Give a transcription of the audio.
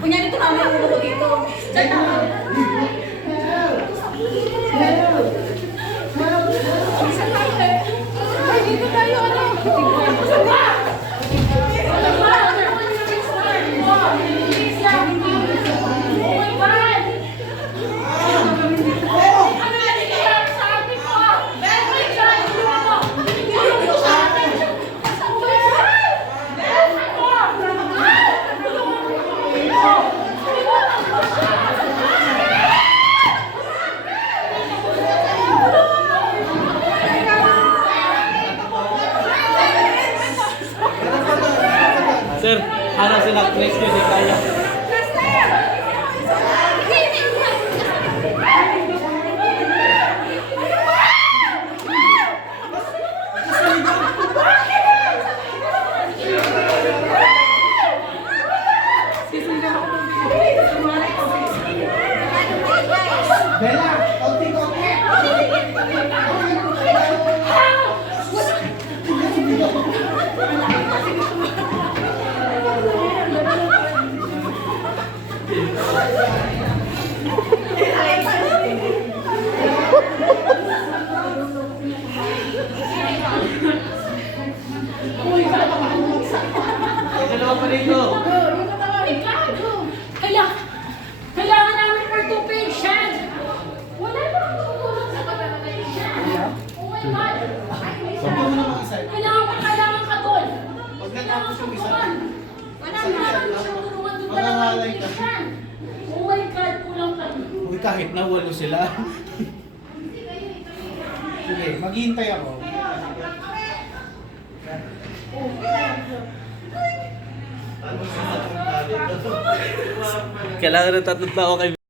Kunyari ito namin ang ulo ko dito. Diyan na. Ay, dito tayo, ano? Sir, hanap sila next year, di kaya. Bella, konti-konti. Dalawa pa dito. Kailangan namin for 2 patient. Wala na akong tutulong sa patient. Oh my God. Sabi mo naman isa. Kailangan ka doon. Pag natapos yung isa, Wala na akong siyang tulungan doon talaga Makahalay ng ka. patient. Oh my God, kulang kami. uy, kahit na walo sila. Sige, maghihintay ako. Kailangan ng tatlong tao kay